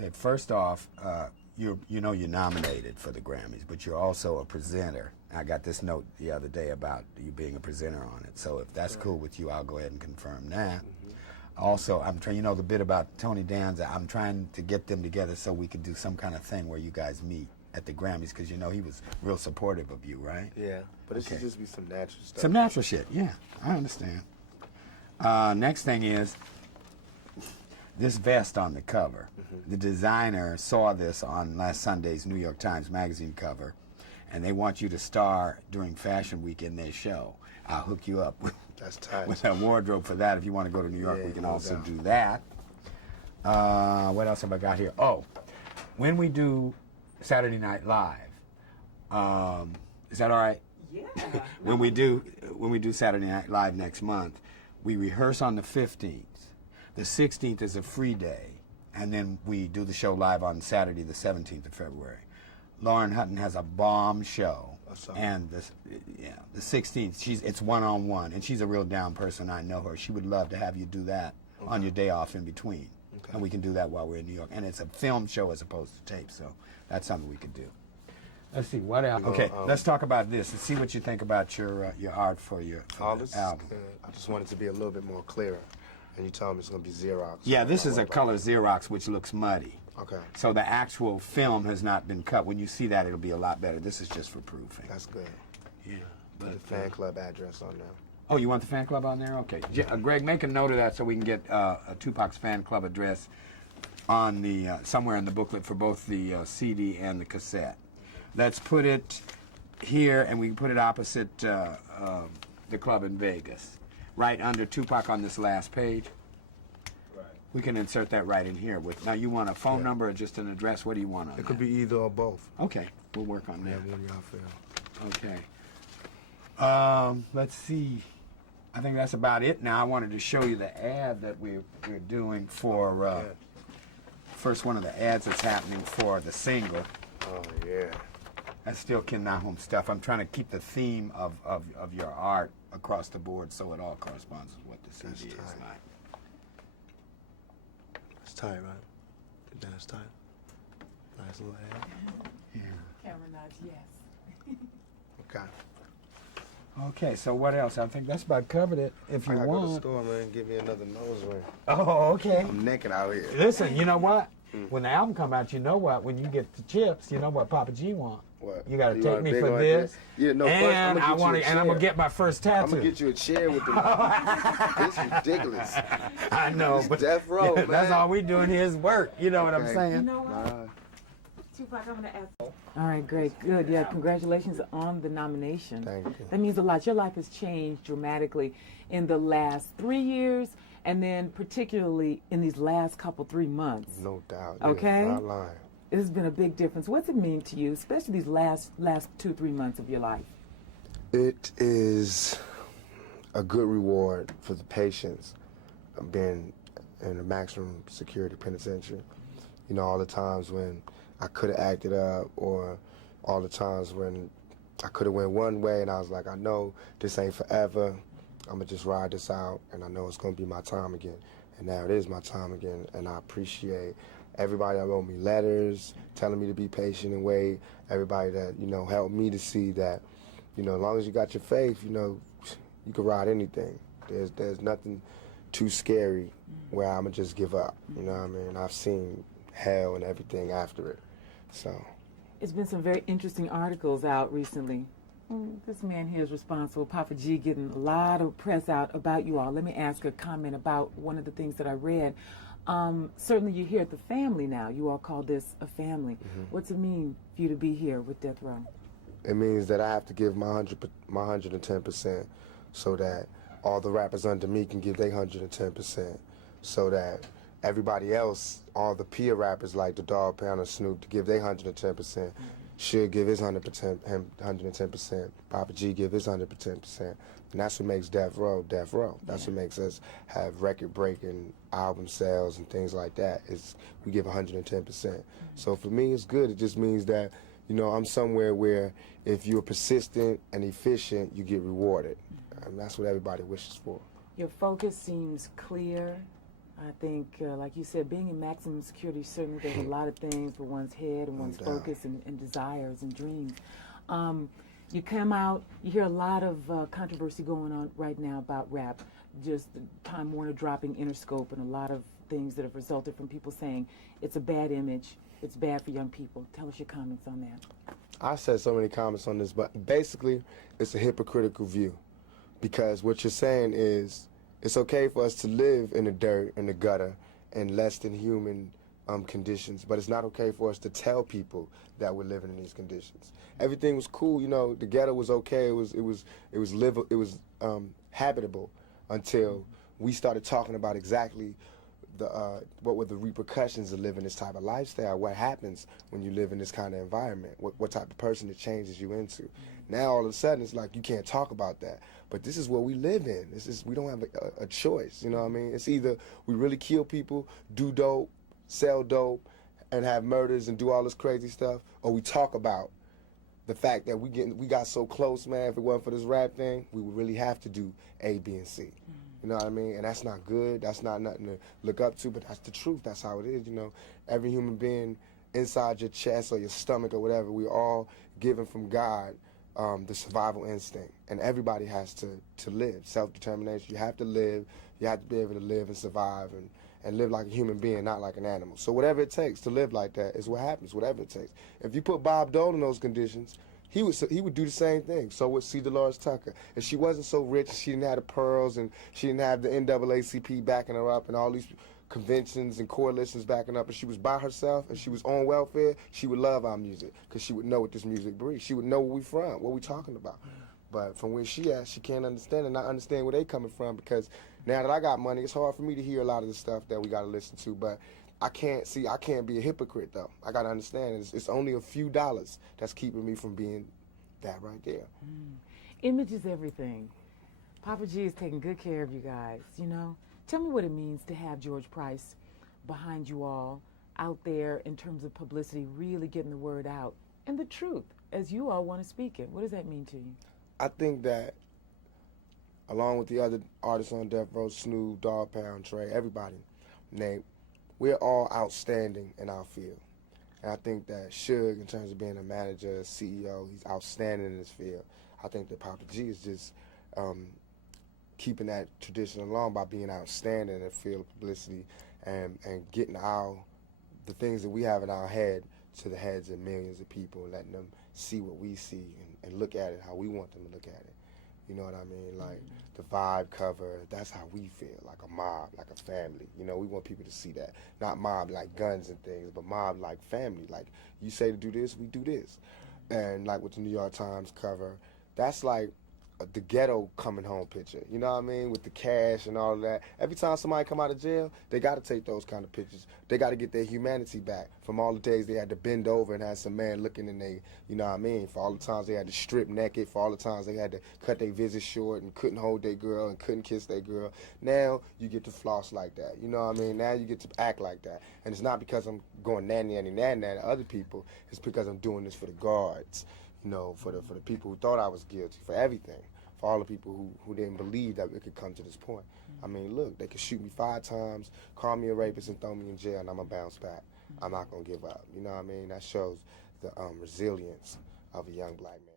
Okay, first off, you know you're nominated for the Grammys, but you're also a presenter. I got this note the other day about you being a presenter on it. So if that's cool with you, I'll go ahead and confirm that. Also, I'm trying, you know, the bit about Tony Danza, I'm trying to get them together so we could do some kind of thing where you guys meet at the Grammys, because you know he was real supportive of you, right? Yeah, but it should just be some natural stuff. Some natural shit, yeah, I understand. Next thing is this vest on the cover. The designer saw this on last Sunday's New York Times Magazine cover, and they want you to star during Fashion Week in their show. I'll hook you up That's tight. with a wardrobe for that. If you want to go to New York, we can also do that. What else have I got here? Oh, when we do Saturday Night Live, is that all right? Yeah. when we do Saturday Night Live next month, we rehearse on the 15th. The 16th is a free day, and then we do the show live on Saturday, the 17th of February. Lauren Hutton has a bomb show, and the 16th, it's one-on-one, and she's a real down person. I know her. She would love to have you do that on your day off in between, and we can do that while we're in New York. And it's a film show as opposed to tape, so that's something we could do. Let's see, what else? Okay, let's talk about this and see what you think about your art for your album. I just want it to be a little bit more clearer. And you told me it's going to be Xerox. Yeah, this is a color Xerox, which looks muddy. Okay. So the actual film has not been cut. When you see that, it'll be a lot better. This is just for proofing. That's good. Yeah. Put the fan club address on there. Oh, you want the fan club on there? Okay. Greg, make a note of that so we can get a Tupac's fan club address on the somewhere in the booklet for both the CD and the cassette. Let's put it here, and we can put it opposite the club in Vegas. Right under Tupac on this last page. Right. We can insert that right in here. Now, you want a phone number or just an address? What do you want on that? It could be either or both. Okay, we'll work on that. One y'all feel. Okay. Let's see. I think that's about it. Now, I wanted to show you the ad that we're doing for first one of the ads that's happening for the single. Oh, yeah. That's still Ken Nahum stuff. I'm trying to keep the theme of your art across the board so it all corresponds with what the CD is like. It's tight, right? That's tight. Nice little ad. Yeah. Camera nods, yes. Okay. Okay, so what else? I think that's about covered it. If you I gotta want. go to the store, man, and get me another nose ring. Oh, okay. I'm naked out here. Listen, you know what? When the album come out, you know what? When you get the chips, you know what Papa G want. What? You gotta take me for this. Yeah, no. And first, I'm gonna get my first tattoo. I'm gonna get you a chair with the. It's ridiculous. I know, It's but death row, man. that's all we doing here is work. You know what I'm saying? You know what? Tupac, I'm gonna ask. All right, great, good. Yeah, congratulations on the nomination. Thank you. That means a lot. Your life has changed dramatically in the last 3 years, and then particularly in these last 3 months. No doubt. Okay. Yeah, not lying. It has been a big difference. What's it mean to you, especially these last 2-3 months of your life? It is a good reward for the patience of being in a maximum security penitentiary. You know, all the times when I could have acted up, or all the times when I could have went one way and I was like, I know this ain't forever. I'm gonna just ride this out, and I know it's gonna be my time again. And now it is my time again, and I appreciate everybody that wrote me letters, telling me to be patient and wait, everybody that, you know, helped me to see that, you know, as long as you got your faith, you know, you can ride anything. There's nothing too scary where I'm gonna just give up, you know what I mean? I've seen hell and everything after it, so. It's been some very interesting articles out recently. This man here is responsible, Papa G, getting a lot of press out about you all. Let me ask a comment about one of the things that I read. Certainly you're here at the family now. You all call this a family. What's it mean for you to be here with Death Row? It means that I have to give my 110% so that all the rappers under me can give their 110%, so that everybody else, all the peer rappers like the Dog Pound and Snoop, to give their 110%, should give his 110%, Papa G give his 110%, and that's what makes Death Row Death Row. That's what makes us have record-breaking album sales and things like that. Is we give 110%. So for me, it's good. It just means that, you know, I'm somewhere where if you're persistent and efficient, you get rewarded, and that's what everybody wishes for. Your focus seems clear. I think, like you said, being in maximum security certainly does a lot of things for one's head and one's focus and desires and dreams. You come out, you hear a lot of controversy going on right now about rap, just Time Warner dropping Interscope and a lot of things that have resulted from people saying it's a bad image, it's bad for young people. Tell us your comments on that. I said so many comments on this, but basically it's a hypocritical view, because what you're saying is it's okay for us to live in the dirt, in the gutter, in less than human conditions, but it's not okay for us to tell people that we're living in these conditions. Everything was cool, you know. The ghetto was okay. It was habitable until we started talking about exactly what were the repercussions of living this type of lifestyle. What happens when you live in this kind of environment? What type of person it changes you into? Now all of a sudden it's like you can't talk about that. But this is what we live in. We don't have a choice. You know what I mean? It's either we really kill people, do dope, sell dope, and have murders and do all this crazy stuff, or we talk about the fact that we got so close, man. If it wasn't for this rap thing, we would really have to do A, B, and C. You know what I mean? And that's not good. That's not nothing to look up to, but that's the truth. That's how it is, you know. Every human being inside your chest or your stomach or whatever, we all given from God the survival instinct. And everybody has to live. Self-determination. You have to live. You have to be able to live and survive and live like a human being, not like an animal. So whatever it takes to live like that is what happens, whatever it takes. If you put Bob Dole in those conditions, he would do the same thing. So would C. Dolores Tucker. If she wasn't so rich, she didn't have the pearls, and she didn't have the NAACP backing her up, and all these conventions and coalitions backing up, and she was by herself, and she was on welfare, she would love our music, because she would know what this music breeds. She would know where we from, what we talking about. But from where she at, she can't understand and not understand where they coming from, because now that I got money, it's hard for me to hear a lot of the stuff that we got to listen to. But I can't be a hypocrite, though. I got to understand it's only a few dollars that's keeping me from being that right there. Image is everything. Papa G is taking good care of you guys, you know. Tell me what it means to have George Price behind you all out there in terms of publicity, really getting the word out, and the truth, as you all want to speak it. What does that mean to you? I think that, along with the other artists on Death Row, Snoop, Dogg Pound, Trey, everybody, Nate, we're all outstanding in our field. And I think that Suge, in terms of being a manager, CEO, he's outstanding in his field. I think that Papa G is just keeping that tradition along by being outstanding in the field of publicity and getting the things that we have in our head to the heads of millions of people, and letting them see what we see and look at it how we want them to look at it. You know what I mean? Like the vibe cover, that's how we feel, like a mob, like a family. You know, we want people to see that. Not mob like guns and things, but mob like family. Like, you say to do this, we do this. And like with the New York Times cover, that's like the ghetto coming home picture. You know what I mean? With the cash and all of that. Every time somebody come out of jail, they got to take those kind of pictures. They got to get their humanity back from all the days they had to bend over and have some man looking in they, you know what I mean? For all the times they had to strip naked, for all the times they had to cut their visit short and couldn't hold their girl and couldn't kiss their girl. Now you get to floss like that. You know what I mean? Now you get to act like that. And it's not because I'm going nanny to other people. It's because I'm doing this for the guards. You know, for the people who thought I was guilty, for everything, for all the people who didn't believe that it could come to this point. I mean, look, they could shoot me 5 times, call me a rapist, and throw me in jail, and I'm gonna bounce back. I'm not gonna give up. You know what I mean? That shows the resilience of a young black man.